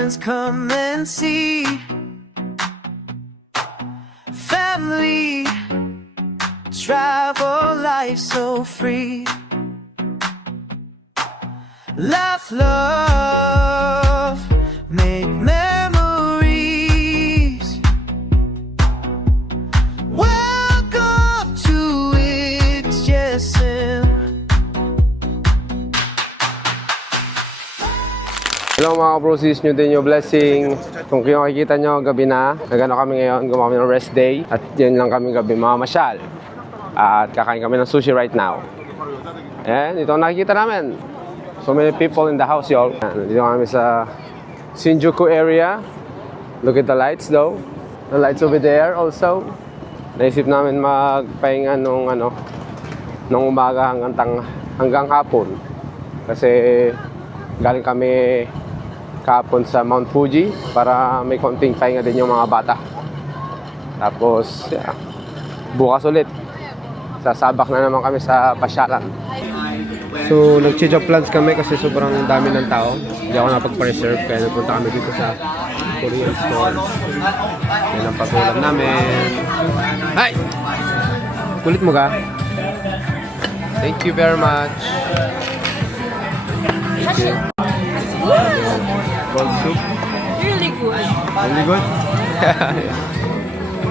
distance, come and see. Family, travel, life so free. Laugh, love, make memories. Welcome to XJSM. Hello mga brosis, nyo din yung blessing. Kung kayo makikita nyo, gabi na. Nagano kami ngayon, gumawa kami ng rest day. At yan lang kami gabi, mamamasyal. At kakain kami ng sushi right now. And ito ang nakikita namin. So many people in the house, y'all. Dito kami sa Shinjuku area. Look at the lights though. The lights over there also. Naisip namin magpahinga nung umaga hanggang hapon. Kasi galing kami kahapon sa Mount Fuji para may konting pahinga din yung mga bata. Tapos, yeah, bukas ulit. Sasabak na naman kami sa pasyalan. So, nag-change of plans kami kasi sobrang dami ng tao. Hindi ako napag-preserve kaya nagpunta kami dito sa Korean store. Yan ang patulang namin. Hi! Kulit mo ka? Thank you very much. Thank you. Cold soup. Really good. Really good?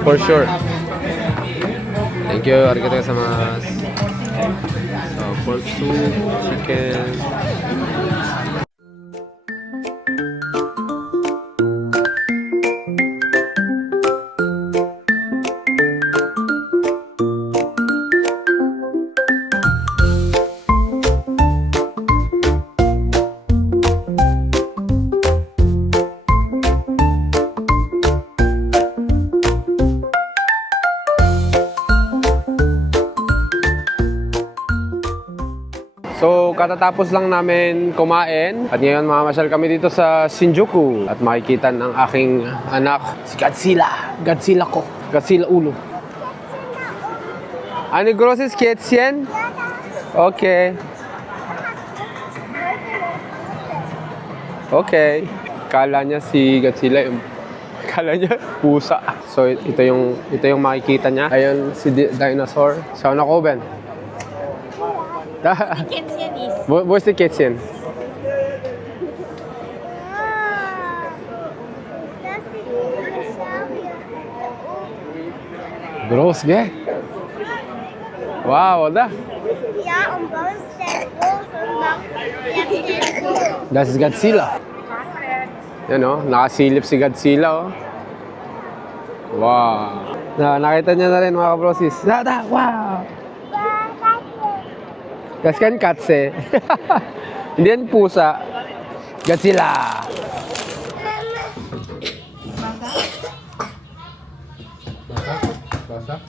For sure. Thank you. Arigatou gozaimasu. So, pork soup, chicken. So, katatapos lang namin kumain at ngayon mamamasyal kami dito sa Shinjuku at makikita ng aking anak, si Godzilla. Godzilla ko. Godzilla ulo. Ano grosses Kietsien? Okay. Okay. Kala niya si Godzilla yung kala niya pusa. So, ito yung makikita niya. Ayun si dinosaur. Siya na ko, Ben. Kietsien is Where's the kitchen? Gross, gell? Wow, oder? Ja, und bei uns der große macht jetzt so. Das ist Godzilla. Yan o, nakasilip si Godzilla oh. Wow. Nakita niya na rin mga kabrosis. Wow! Kaskan katse. Hindi yan pusa. Godzilla. Basa?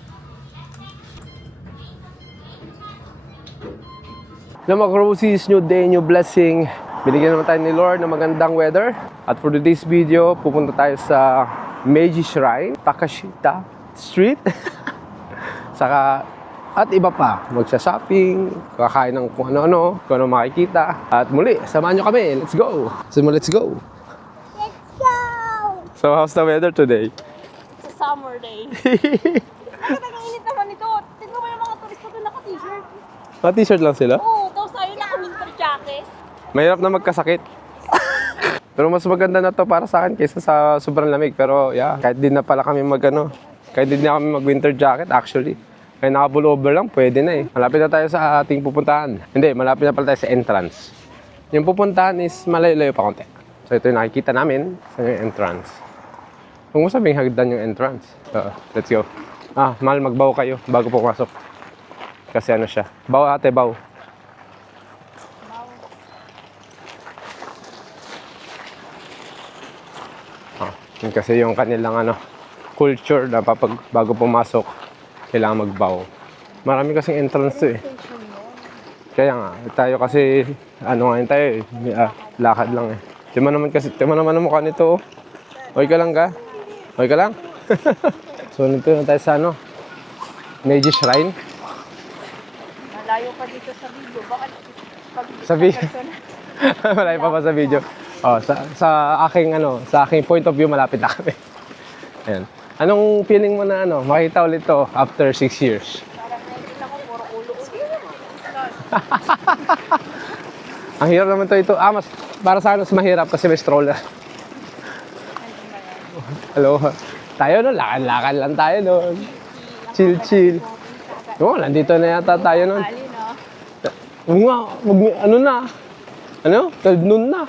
Na mga kabrosis, new day, new blessing. Binigyan naman tayo ni Lord ng magandang weather. At for today's video, pupunta tayo sa Meiji Shrine, Takashita Street. Saka at iba pa, magsa-shopping, kakain ng kung ano-ano, kung ano makikita. At muli, samahan nyo kami. Let's go! So, let's go! Let's go! So, how's the weather today? It's a summer day. Ay, nag-iinit naman ito. Tignan mo yung mga turista doon naka-t-shirt. Naka-t-shirt lang sila? Oo, tapos tayo naka-winter jacket. Mahirap na magkasakit. Pero mas maganda na to para sa akin kaysa sa sobrang lamig. Pero yeah, kahit din na pala kami kahit din na kami mag-winter jacket actually. Kaya naka-pullover lang, pwede na eh. Malapit na tayo sa ating pupuntahan. Hindi, malapit na pala tayo sa entrance. Yung pupuntahan is malayo-layo pa konti. So ito yung nakikita namin sa yung entrance. Huwag mo sabing hagdan yung entrance. So, let's go. Mahal, magbaw kayo bago pumasok. Kasi ano siya. Baw ate, baw. Yun kasi yung kanilang culture na bago pumasok, kailangan magbaw. Marami kasing entrance to eh. Kaya nga, tayo kasi, tayo eh, lakad lang eh. Tima naman ang mukha nito oh. Okay ka lang ka? Okay ka lang? So, nito na tayo sa Meiji Shrine. Malayo pa dito sa video. Bakit? Sa video? Malayo pa sa video. Oh, sa aking point of view, malapit na kami. Ayan. Anong feeling mo na makita ulit to after 6 years? Parang nakikita ko, puro ulo. Ang hirap naman ito. Para sa akin, mas mahirap kasi may stroller. Hello. Tayo lakad-lakad lang tayo doon. Chill. Oo, nandito na yata tayo noon. Ali, no? Oo nga, ano na? 12 noon na.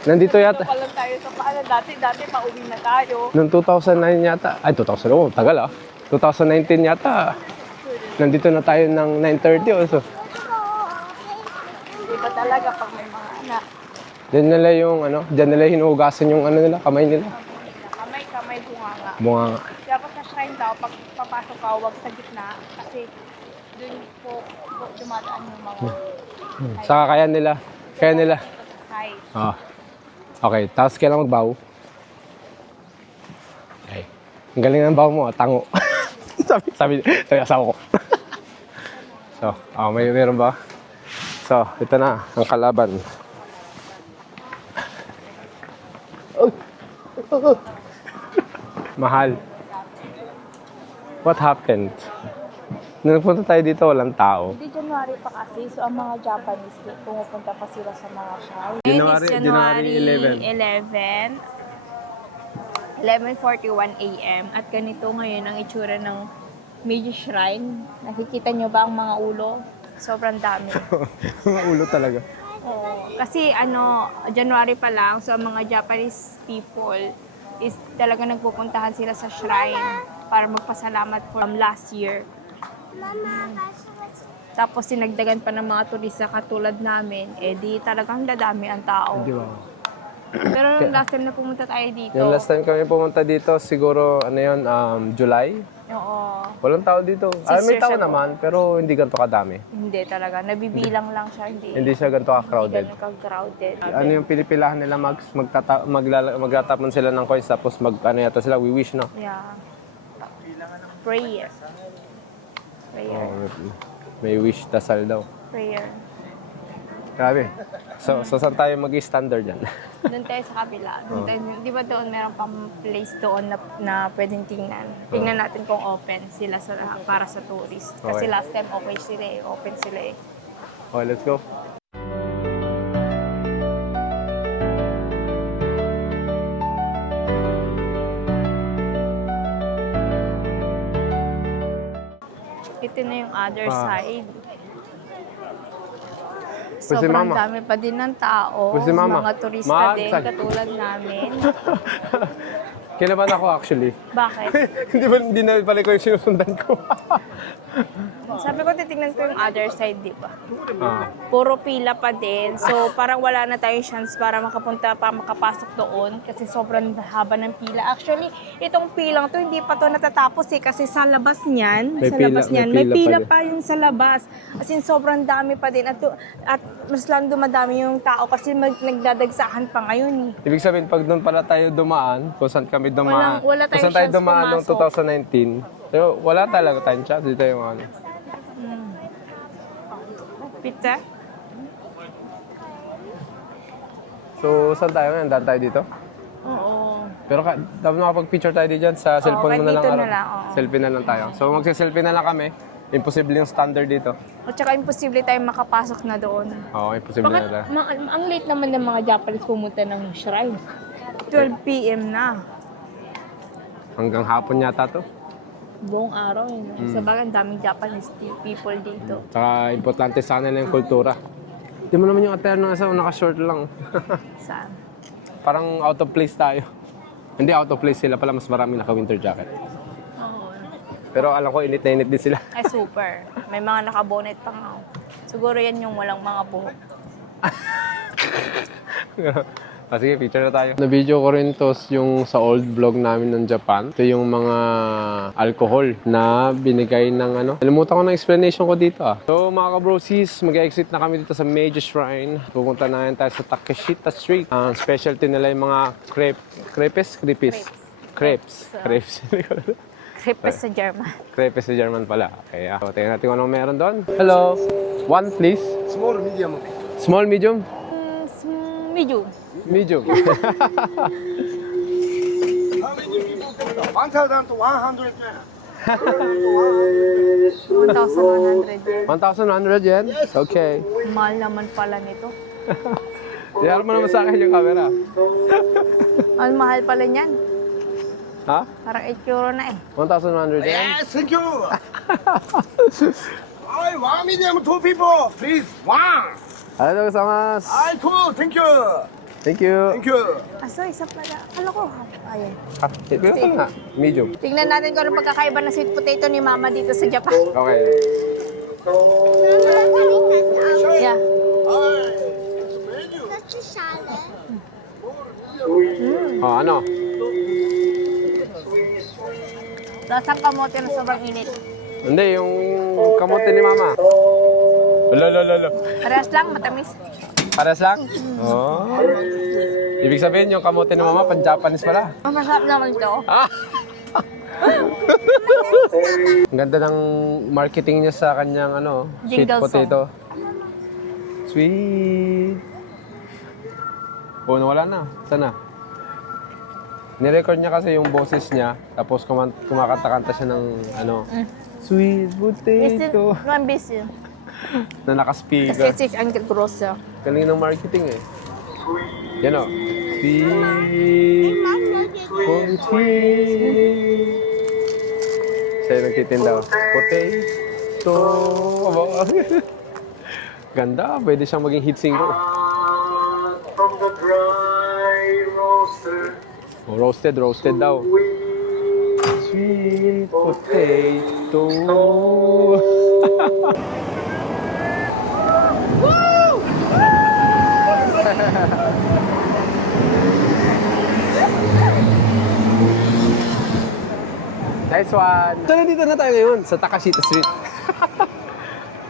Nandito yata. Dito pa lang tayo sa paalam. Dati pauwi na tayo. Noong 2009 yata. Ay, 2000. Oh, tagal 2019 yata. Nandito na tayo ng 9:30 also. Iba talaga pag may mga anak. Diyan nila hinuhugasan yung kamay nila. Kamay, bunganga. Bunganga. Dapat sa shrine daw, pag papasok ka, huwag sa gitna. Kasi dun po dumadaan yung mga Saka kaya nila. side. Okay, tapos kailangan magbaw. Okay. Ang galing ng baw mo, tango. sabi asawa ko. So, meron ba? So, ito na, ang kalaban. Mahal. What happened? Nung nagpunta tayo dito, walang tao. Hindi January pa kasi, so ang mga Japanese pumupunta pa sila sa mga shrine. January 11:41 a.m. At ganito ngayon ang itsura ng Meiji Shrine. Nakikita nyo ba ang mga ulo? Sobrang dami. Mga ulo talaga. Oo. Kasi January pa lang, so ang mga Japanese people is talaga nagpupuntahan sila sa shrine para magpasalamat from last year. Tapos sinagdagan pa ng mga turista katulad namin, di talagang dadami ang tao. Di ba? Pero nung last time na pumunta tayo dito, Yung last time kami pumunta dito, siguro, July? oo, Walang tao dito. May years tao ago. naman, pero hindi ganito kadami. hindi talaga. Nabibilang lang siya, Hindi siya ganito ka-crowded. Hindi ganun ka-crowded. Ano yung pinipilahan nila, magtatapon sila ng coins, tapos yata sila, we wish, no? Yeah. Prayer. Oh, may wish, dasal daw. Prayer. Grabe. So saan tayo mag-standard yan? Doon tayo sa kabila. Di ba doon meron pang place doon na pwedeng tingnan. Tingnan natin kung open sila para sa tourist. Kasi Okay. last time okay sila open sila Oh, let's go. Ito na yung other side. Si Sobrang Mama. dami pa din ng tao. Si Mama. Mga turista din, Saan? katulad namin. Kinabahan ako actually. Bakit? Hindi na pala ko yung sinusundan ko. Sabi ko, titignan ko yung other side, di ba? Ah. Puro pila pa din. So, parang wala na tayong chance para makapasok doon kasi sobrang haba ng pila. Actually, itong pilang to, hindi pa to natatapos kasi sa labas niyan, may pila pa yun sa labas. As in, sobrang dami pa din. At mas lang dumadami yung tao kasi nagdadagsahan pa ngayon. Ibig sabihin, pag doon pala tayo dumaan, kung saan kami dumaan, Wala kung tayong saan tayo chance dumaan noong pumasok. 2019, so, wala talaga tayong chance. Dito yung Pizza? So, saan tayo ngayon? Daan tayo dito? Oo. Pero dapat makapag-picture tayo dito dyan. Sa cellphone mo na lang. kahit dito na lang, oo. Selfie na lang tayo. So, magsa-selfie na lang kami. Imposible yung standard dito. At saka imposible tayong makapasok na doon. Oo, imposible na lang. Ang late naman ng mga Japanese pumunta ng shrine. 12 p.m. na. Hanggang hapon yata to. Buong araw yun. Sa bagay, ang daming Japanese people dito. Saka importante sa kanila yung kultura. Di mo naman yung attire ng asawa, naka-short lang. Saan? Parang out of place tayo. Hindi out of place sila pala, mas marami naka-winter jacket. Oo. Pero alam ko, init na init din sila. Ay, super. May mga nakabonet pa nga. Siguro yan yung walang mga buhok. Sige, picture na tayo. Na-video ko rin to yung sa old vlog namin ng Japan. Ito yung mga alcohol na binigay ng Nalimutan ko ng explanation ko dito So mga kabrosis, mag-exit na kami dito sa Meiji Shrine. Pupunta na tayo sa Takeshita Street. Ang specialty nila yung mga crepes. Crepes Crepes sa German. Crepes sa German pala. Kaya, tingnan natin kung anong meron doon. Hello. One, please. Small, medium. Small, medium? medium. Medium. 1,100 yen. 1,100 yen? Okay. Mahal naman pala nito. Iharap mo naman sa akin yung camera. Ang mahal pala niyan. Ha? Parang 8 euro na eh. 1,100 yen? Yes, thank you. I one medium, two people, please. One. Hello, gozaimasu. I two, thank you. Thank you. Thank you. Aso, isa pala. Akala ko, ayan. Ito nga. Medium. Tingnan natin kung ano pagkakaiba ng sweet potato ni Mama dito sa Japan. Okay. Yeah. That's a salad. Oh, ano? Lasang kamote na sobrang init. Hindi, yung kamote ni Mama. Lalo. Parehas lang, matamis. Pares lang? Oh. Ibig sabihin, yung kamote ni Mama, pan-Japanese pala. Ang masarap naman ito. Ah! Ang ganda ng marketing niya sa kanyang sweet Jingle potato. Sweet. Oh, nawala na. Sana. Nirecord niya kasi yung boses niya, tapos kumakanta-kanta siya ng sweet Bisin, potato naman bisin. na Kasi nakaspiga. si Uncle Grosso. Galing ng marketing eh. Yan o. Sweet potato. Siya yung nagtitinda. Potato. Aba. Ganda. Pwede siyang maging hit singer. Oh, roasted daw. Sweet potato. Nice one! So, nandito na tayo ngayon sa Takashita Street.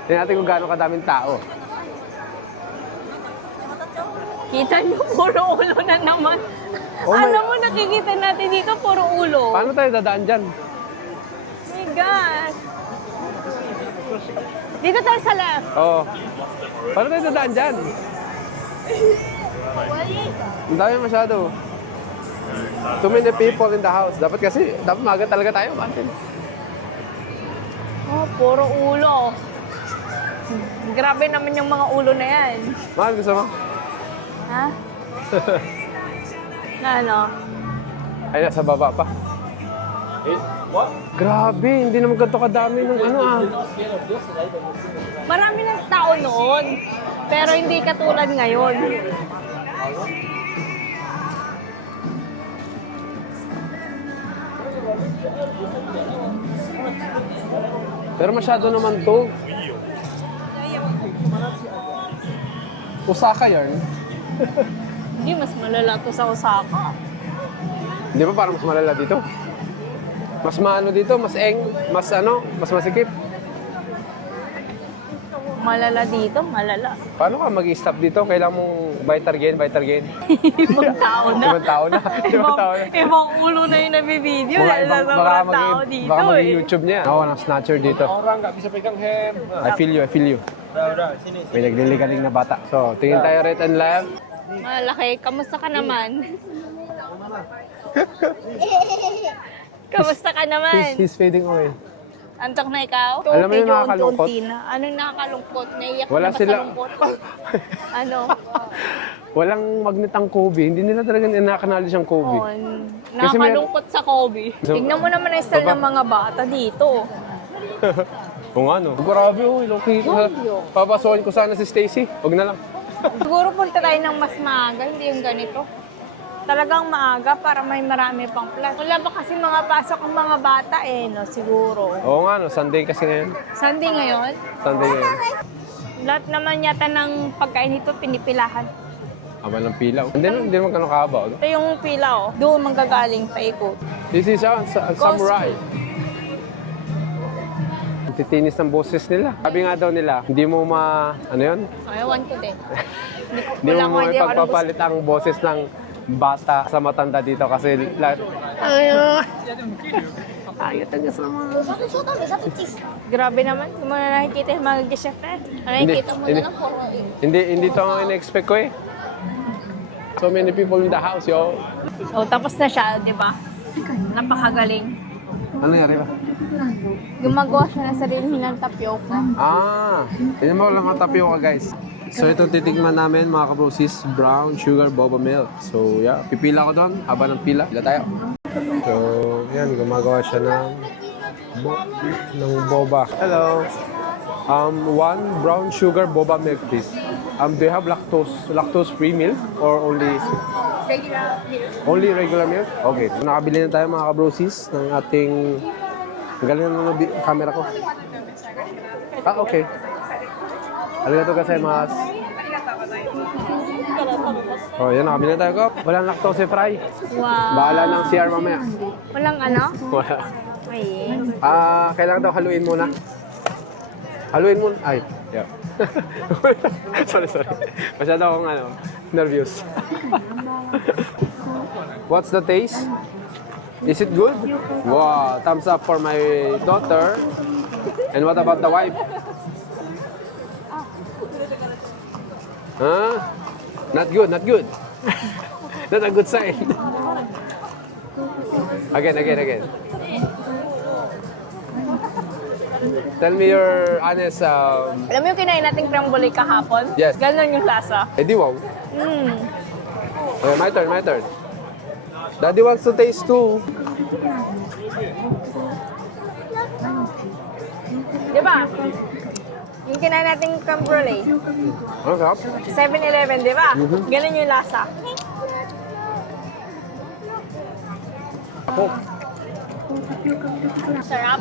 Tingnan natin kung gaano kadaming tao. Kita niyo, puro ulo na naman. Oh my- Alam mo, nakikita natin dito, puro ulo. Paano tayo dadaan dyan? Oh my gosh. Dito tayo sa left. Oo. Paano tayo dadaan dyan? Ang dami masyado. Too many people in the house. Dapat maaga talaga tayo. Bakit? Oh, puro ulo. Grabe naman yung mga ulo na yan. Mahal, gusto mo? Ha? Na ano? Ay, nasa baba pa. Grabe, hindi naman ganito kadami ng Marami ng tao noon. Pero hindi katulad ngayon. Pero masyado naman to. Osaka yan. Hindi, mas malala to sa Osaka. Di ba parang mas malala dito? Mas maano dito, mas mas masikip. Malala dito, malala. Paano ka mag-stop dito? Kailangan mong Vitergain. Ibang tao na. Ibang tao na. Ibang ulo na yung nabibideo. Dahil sa sobrang tao dito baka eh. mag-YouTube niya. Ako, ng snatcher dito. Orang nggak bisa pegang hem. I feel you. Udah, sini. May nagliligaling na bata. So, tingin tayo right and left. Malaki, kamusta ka naman? Kamusta ka naman? He's fading away. Antok na ikaw? Alam mo yung Medyo nakakalungkot? unti na. Anong nakakalungkot? Naiyak Wala na ba sila. sa lungkot? Ano? Walang magnet ang Kobe. Hindi nila talaga inakanali siyang Kobe. Oh, nakakalungkot sa Kobe. So- Tignan mo naman ang style Baba. ng mga bata dito. Kung ano. Grabe, low-key. Papasukin ko sana si Stacy. Huwag na lang. Siguro punta tayo ng mas maaga, hindi yung ganito. Talagang maaga para may marami pang plus. Wala ba kasi mga pasok ang mga bata no? Siguro. Oo nga, Sunday kasi ngayon. Sunday ngayon, Sunday ngayon. lahat naman yata ng pagkain dito pinipilahan. Aba ng pila. Hindi naman ganun kahaba. Ito yung pila, doon manggagaling paikot. This is a samurai. Titinis ng boses nila. Sabi nga daw nila, hindi mo ano yun? Ewan ko din. Hindi mo ipagpapalit ang boses ng bata sa matanda dito kasi Grabe naman, kung mga nakikita yung mga gesture, nakikita mo na Hindi. lang puro hindi to ang in-expect ko eh. So many people in the house, yo. Oh, tapos na siya, di ba? Napakagaling. Ano nangyari ba? Gumagawa siya ng sarili ng tapioca. Ah, yun mo lang ang tapioca, guys. So itong titikman namin mga kabrosis, brown sugar boba milk. So yeah, pipila ko doon, haba ng pila. Pila tayo. So yan, gumagawa siya ng boba. Hello. One brown sugar boba milk, please. Do you have lactose-free milk or only regular milk? Okay. Nakabili na tayo mga kabrosis ng ating... Ang galing na ng camera ko. Ah, okay. Arigatou gozaimasu. Oh, yan, nakabili na tayo, Kop. Walang lactose free. Wow. Bahala ng CR mamaya. Walang ano? Wala. Ay. Kailangan daw haluin muna. Haluin muna. Ay, yeah. sorry. Masyado akong nervous. What's the taste? Is it good? Wow, thumbs up for my daughter. And what about the wife? Huh? Not good. Not a good sign. Again. Tell me your honest... Alam mo yung kinain nating crembole kahapon? Yes. Ganon yung lasa. Di wow. Mm. Okay, my turn. Daddy wants to taste too. Di ba? Yung kinain nating crembole. Ano sarap? 7-Eleven, di ba? Ganon yung lasa. Ako. Sarap.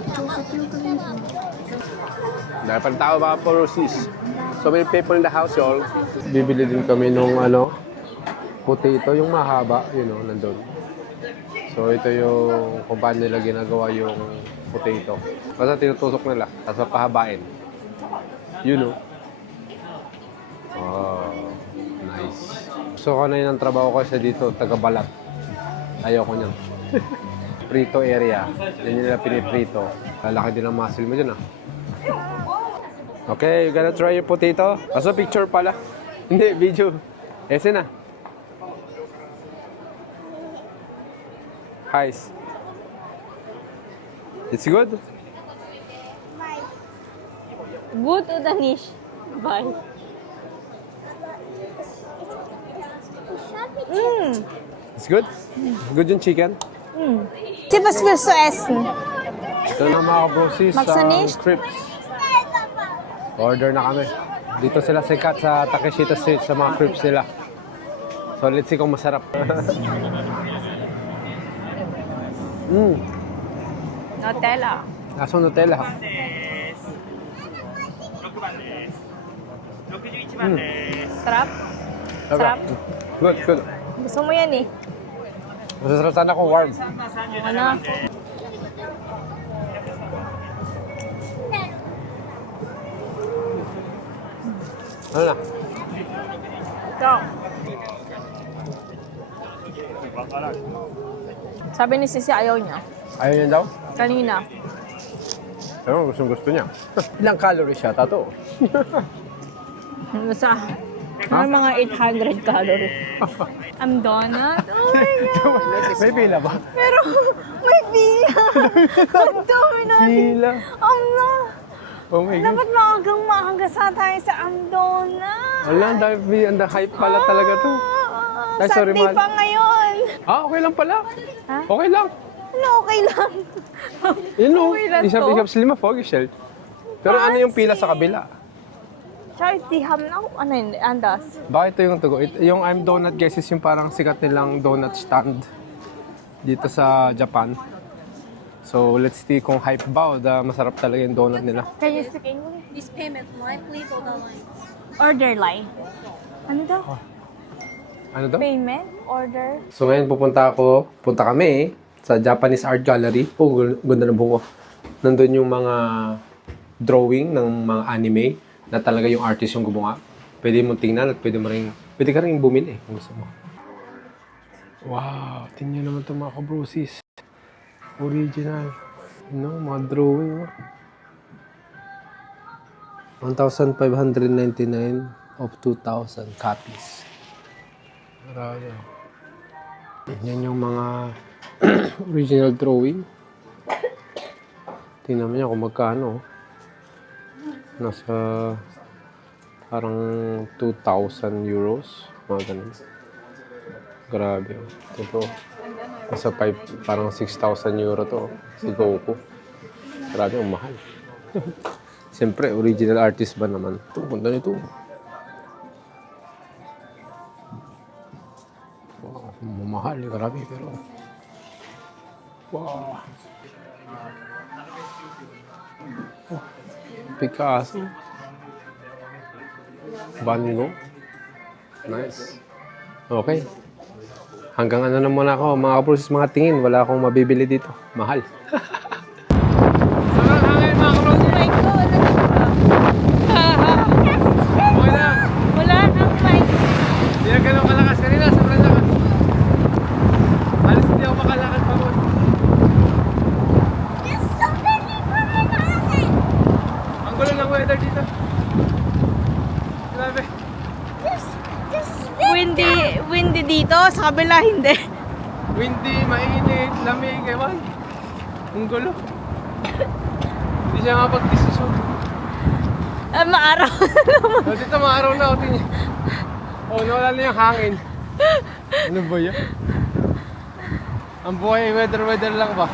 Dahil pang tao ba po, Rosis? So many people in the house, y'all. Bibili din kami nung potato, yung mahaba, nandun. So ito yung kung paano nila ginagawa yung potato. Basta tinutusok nila, tapos pahabain. Oh, nice. So ko na yun ang trabaho ko siya dito, taga-balat. Ayoko niyan. Prito area. Yan yung nila piniprito. Lalaki din ang muscle mo dyan, Okay, you gonna try your potato? Kaso picture pala. Hindi, video. Ese na. Guys. It's good? Good to the niche. Bye. It's good? Good yung chicken? Se você viu só essa? Ito na mga kabrosis sa Magsanis? crepes. Order na kami. Dito sila sikat sa Takeshita Street sa mga crepes nila. So let's see kung masarap. Nutella. Kaso Nutella. Sarap? Sarap? Good. Gusto mo yan eh. Masasarap sana kung warm. Ano? Ano na? Ito. Sabi ni Sisi ayaw niya. Ayaw niya daw? Kanina. Pero gusto niya. Ilang calories siya, tato? Basta, mga 800 calories. I'm donut. Oh my God. May pila ba? Pero, may pila. Ang dami natin. Pila. No. Oh my God. Dapat maagang sa tayo sa Amdona. Wala, ang hype pala talaga to. Ay, sorry, Sunday mahal. pa ngayon. Okay lang pala. Ha? Okay lang. Ano, okay lang. Okay lang Isang to. slima Foggy-shell. Pero ano yung pila sa kabila? Charles, di ham na. Ano yun? Andas. Bakit ito yung tugo? Yung I'm Donut guys is yung parang sikat nilang donut stand dito sa Japan. So let's see kung hype ba o masarap talaga yung donut nila. Can you speak English? This payment line, please hold on line. Order line. Ano daw? Ano daw? Payment? Order? So ngayon punta kami sa Japanese Art Gallery. Oh, ganda ng buko. Nandun yung mga drawing ng mga anime na talaga yung artist yung gumawa. Pwede mong tingnan at pwede ka rin bumili kung gusto mo. Wow, tingnan naman ito mga kabrosis. Original. Mga drawing. 1,599 of 2,000 copies. Marami. Yan yung mga original drawing. Tingnan mo niya kung magkano. Nasa parang 2,000 euros. Mga ganun. Grabe. Ito. Nasa parang 6,000 euro to. Si Goku. Grabe, ang mahal. Siyempre, original artist ba naman? Ito, punta nito. Wow, mamahal. Grabe, pero... Wow. Oh, Picasso. Van Gogh. Nice. Okay. Hanggang ano na muna ako, mga kaproses, mga tingin. Wala akong mabibili dito. Mahal. Sobrang hangin, mga kaproses. My God! Okay lang. Wala nang mic. Hindi na ganun kalakas kanina. Sobrang lakas. Halos hindi ako makalakad pagod. There's so many freaking houses. Ang gulo ng weather dito. Grabe. There's Windy dito, sa kabila hindi. Windy, mainit, lamig, ewan. Ang gulo. Hindi siya makapag-desisyon. Maaraw So, dito maaraw na. Tingin. Oh, nawala na yung hangin. Ano ba yan? Ang buhay, weather lang ba?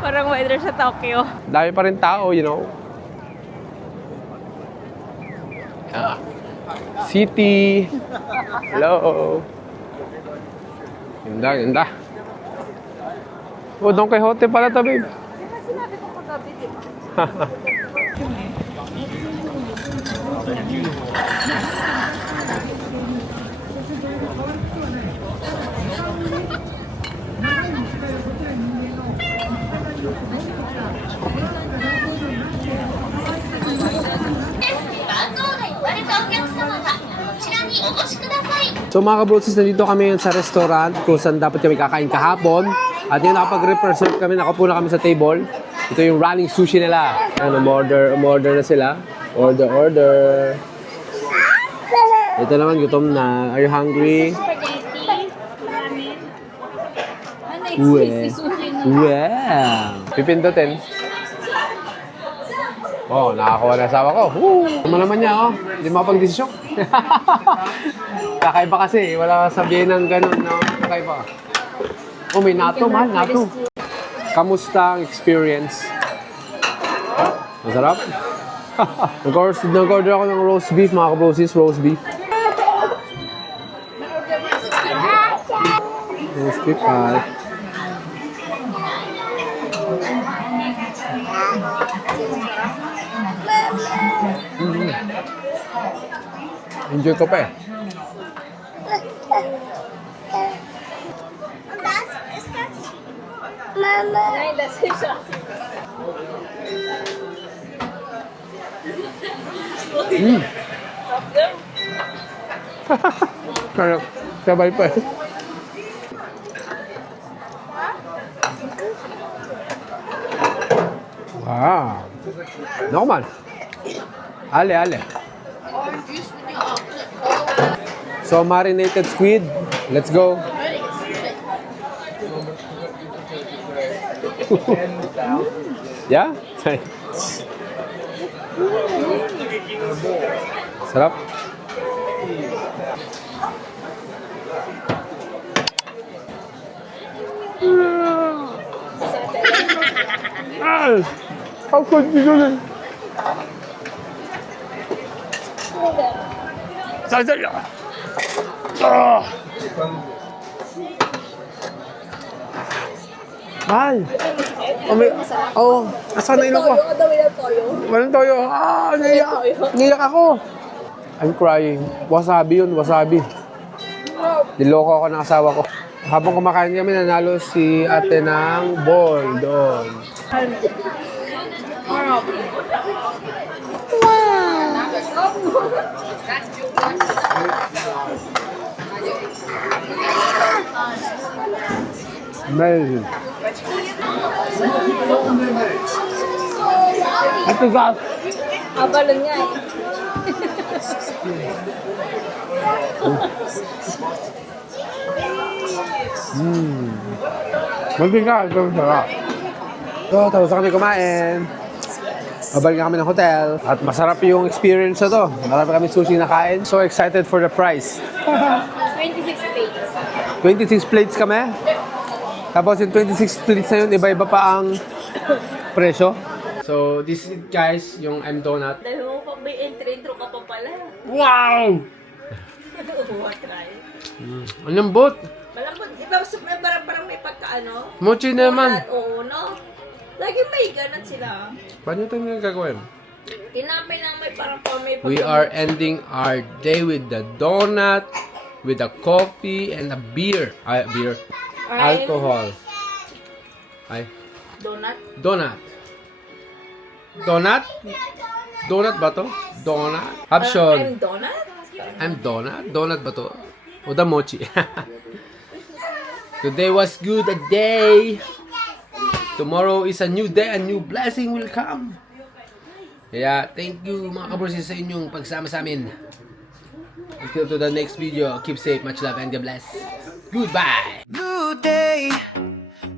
Parang weather sa Tokyo. Dami pa rin tao, you know. City. Hello. Ganda. Oh, Don Quixote pala to, babe. Sinabi ko kagabi, di ba? So mga kabrosis, nandito kami sa restaurant kung saan dapat kami kakain kahapon. At yung nakapag-represent kami, nakapo na kami sa table. Ito yung running sushi nila. Ayan, umorder na sila. Order. Ito naman, gutom na. Are you hungry? Wow! Pipindutin. Oh, nakakuha na asawa ko. Woo! Ano naman niya, oh. Hindi makapag-desisyon. Kakaiba kasi. Wala sabihin ng ganun, no? Kakaiba. Oh, may nato, mahal. Nato. Kamusta ang experience? Masarap? Nag-order ako ng roast beef, mga kabrosis. Roast beef. Roast beef, Enjoy ko pa eh. Mama. Kaya, sabay pa eh. Wow. Normal. Ale. So, marinated squid. Let's go. Yeah? Sarap. How could you do this? Mahal. Oo. Asan na ilong ko? Walang toyo. Niyak ako. I'm crying. Wasabi yun, wasabi. Niloko ako ng asawa ko. Habang kumakain kami, nanalo si ate ng ball doon. Amazing. Ito gas. Abalon nga eh. Mabigat, ito sarap. So, tapos na kami kumain. Babalik na kami ng hotel. At masarap yung experience na to. Marami kami sushi na kain. So excited for the price. 26 plates. 26 plates kami. Tapos yung 26 plates na yun, iba-iba pa ang presyo. So, this is it guys, yung M Donut. Dahil mo pa may intro ka pa pala. Wow! Try. Ang lambot. Malambot. Tapos parang may pagkaano. Mochi naman. Oo, no? Lagi may ganun sila. Paano ito yung gagawin? Tinapay lang may parang may We are ending our day with the donut, with a coffee, and a beer. Ay, beer. Ay. Alcohol. Ay, donut. donut. Donut? Donut ba to? Donut? Option. Donut? I'm donut? Donut ba to? O the mochi. Today was good a day. Tomorrow is a new day, a new blessing will come. Kaya, thank you mga kabrosis sa inyong pagsama sa amin. Until to the next video, keep safe, much love, and God bless. Goodbye! New day,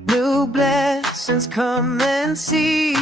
new blessings come and see.